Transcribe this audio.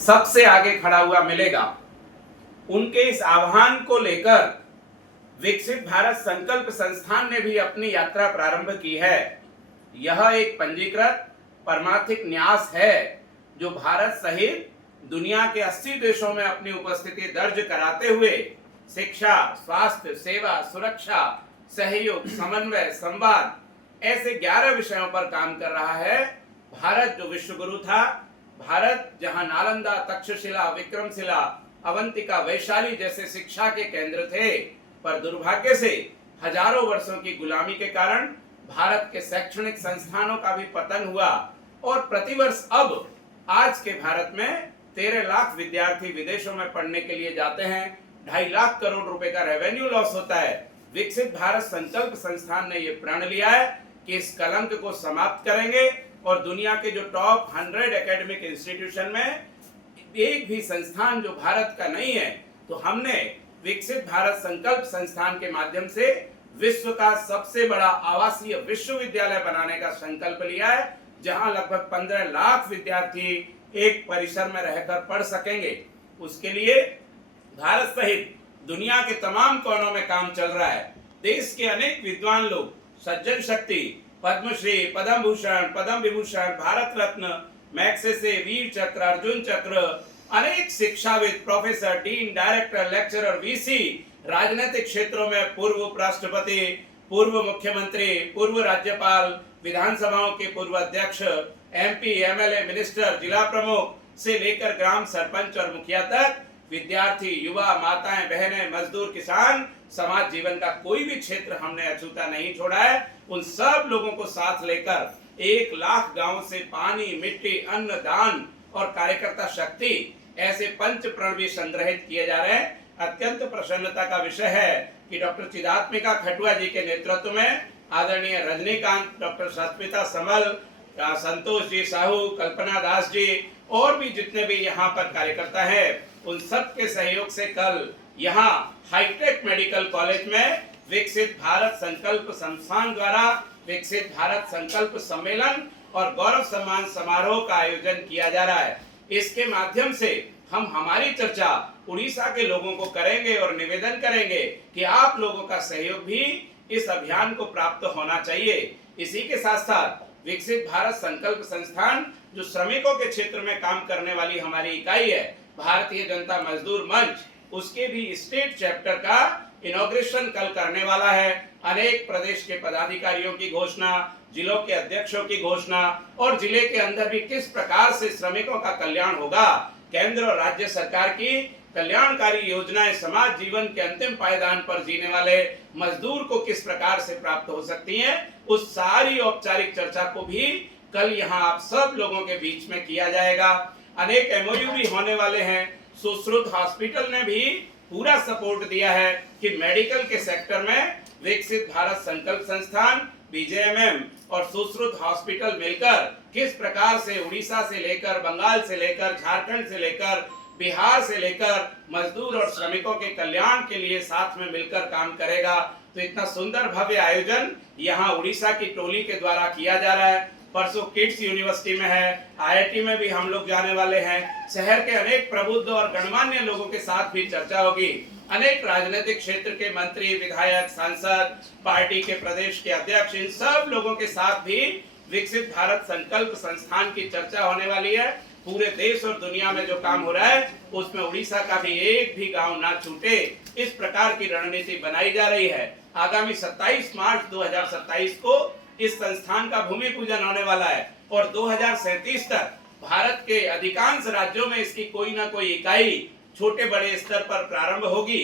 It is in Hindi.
सबसे आगे खड़ा हुआ मिलेगा। उनके इस आह्वान को लेकर विकसित भारत संकल्प संस्थान ने भी अपनी यात्रा प्रारंभ की है। यह एक पंजीकृत परमार्थिक न्यास है जो भारत सहित दुनिया के 80 देशों में अपनी उपस्थिति दर्ज कराते हुए शिक्षा, स्वास्थ्य, सेवा, सुरक्षा, सहयोग, समन्वय, संवाद ऐसे 11 विषयों पर काम कर रहा है। भारत जो विश्व गुरु था, भारत जहां नालंदा, तक्षशिला, विक्रमशिला, अवंतिका, वैशाली जैसे शिक्षा के केंद्र थे, पर दुर्भाग्य से हजारों वर्षों की गुलामी के कारण भारत के शैक्षणिक संस्थानों का भी पतन हुआ और प्रतिवर्ष अब आज के भारत में 13 लाख विद्यार्थी विदेशों में पढ़ने के लिए जाते हैं। 2.5 लाख करोड़ रुपए का रेवेन्यू लॉस होता है। विकसित भारत संकल्प संस्थान ने यह प्रण लिया है कि इस कलंक को समाप्त करेंगे और दुनिया के जो टॉप 100 एकेडमिक इंस्टीट्यूशन में एक भी संस्थान जो भारत का नहीं है, तो हमने विकसित भारत संकल्प संस्थान के माध्यम से विश्व का सबसे बड़ा आवासीय विश्वविद्यालय बनाने का संकल्प लिया है, जहां लगभग 15 लाख विद्यार्थी एक परिसर में रहकर पढ़ सकेंगे। उसके लिए भारत सहित दुनिया के तमाम कोनों में काम चल रहा है। देश के अनेक विद्वान लोग, सज्जन शक्ति, पद्मश्री, पद्म भूषण, पद्म विभूषण, भारत रत्न, मैग्सेसे, वीर चक्र, अर्जुन चक्र, अनेक शिक्षाविद, professor, dean, director, lecturer, VC, राजनीतिक क्षेत्रों में पूर्व उपराष्ट्रपति, पूर्व मुख्यमंत्री, पूर्व राज्यपाल, विधानसभाओं के पूर्व अध्यक्ष, एमपी, एमएलए, मिनिस्टर, जिला प्रमुख से लेकर ग्राम सरपंच और मुखिया तक विद्यार्थी, युवा, माताएं, बहनें, मजदूर, किसान, समाज जीवन का कोई भी क्षेत्र हमने अछूता नहीं छोड़ा है। उन सब लोगों को साथ लेकर 1 लाख गांवों से पानी, मिट्टी, अन्न, दान और कार्यकर्ता शक्ति ऐसे पंच प्रण भी संग्रहित किए जा रहे हैं। अत्यंत प्रसन्नता का विषय है कि डॉक्टर चिदात्मिका खटुआ जी के नेतृत्व में आदरणीय रजनीकांत, डॉक्टर सस्मिता समल, संतोष जी साहू, कल्पना दास जी और भी जितने भी यहाँ पर कार्यकर्ता हैं, उन सब के सहयोग से कल यहाँ हाईटेक मेडिकल कॉलेज में विकसित भारत संकल्प संस्थान द्वारा विकसित भारत संकल्प सम्मेलन और गौरव सम्मान समारोह का आयोजन किया जा रहा है। इसके माध्यम से हम हमारी चर्चा उड़ीसा के लोगों को करेंगे और निवेदन करेंगे कि आप लोगों का सहयोग भी इस अभियान को प्राप्त होना चाहिए। इसी के साथ साथ विकसित भारत संकल्प संस्थान जो श्रमिकों के क्षेत्र में काम करने वाली हमारी इकाई है, भारतीय जनता मजदूर मंच, उसके भी स्टेट चैप्टर का इनॉग्रेशन कल करने वाला है। अनेक प्रदेश के पदाधिकारियों की घोषणा, जिलों के अध्यक्षों की घोषणा और जिले के अंदर भी किस प्रकार से श्रमिकों का कल्याण होगा, केंद्र और राज्य सरकार की कल्याणकारी योजनाएं समाज जीवन के अंतिम पायदान पर जीने वाले मजदूर को किस प्रकार से प्राप्त हो सकती हैं, उस सारी औपचारिक चर्चा को भी कल यहाँ आप सब लोगों के बीच में किया जाएगा। अनेक एमओयू भी होने वाले हैं। सुश्रुत हॉस्पिटल ने भी पूरा सपोर्ट दिया है कि मेडिकल के सेक्टर में विकसित भारत संकल्प संस्थान, बीजेएमएम और सुश्रुत हॉस्पिटल मिलकर किस प्रकार से उड़ीसा से लेकर, बंगाल से लेकर, झारखंड से लेकर, बिहार से लेकर मजदूर और श्रमिकों के कल्याण के लिए साथ में मिलकर काम करेगा। तो इतना सुंदर भव्य आयोजन यहाँ उड़ीसा की टोली के द्वारा किया जा रहा है। परसों किड्स यूनिवर्सिटी में है, आईआईटी में भी हम लोग जाने वाले हैं। शहर के अनेक प्रबुद्ध और गणमान्य लोगों के साथ भी चर्चा होगी। अनेक राजनीतिक क्षेत्र के मंत्री, विधायक, सांसद, पार्टी के प्रदेश के अध्यक्ष, इन सब लोगों के साथ भी विकसित भारत संकल्प संस्थान की चर्चा होने वाली है। पूरे देश और दुनिया में जो काम हो रहा है उसमें उड़ीसा का भी एक भी गांव ना छूटे, इस प्रकार की रणनीति बनाई जा रही है। आगामी 27 मार्च 2027 को इस संस्थान का भूमि पूजन होने वाला है और 2037 तक भारत के अधिकांश राज्यों में इसकी कोई ना कोई इकाई छोटे बड़े स्तर पर प्रारंभ होगी।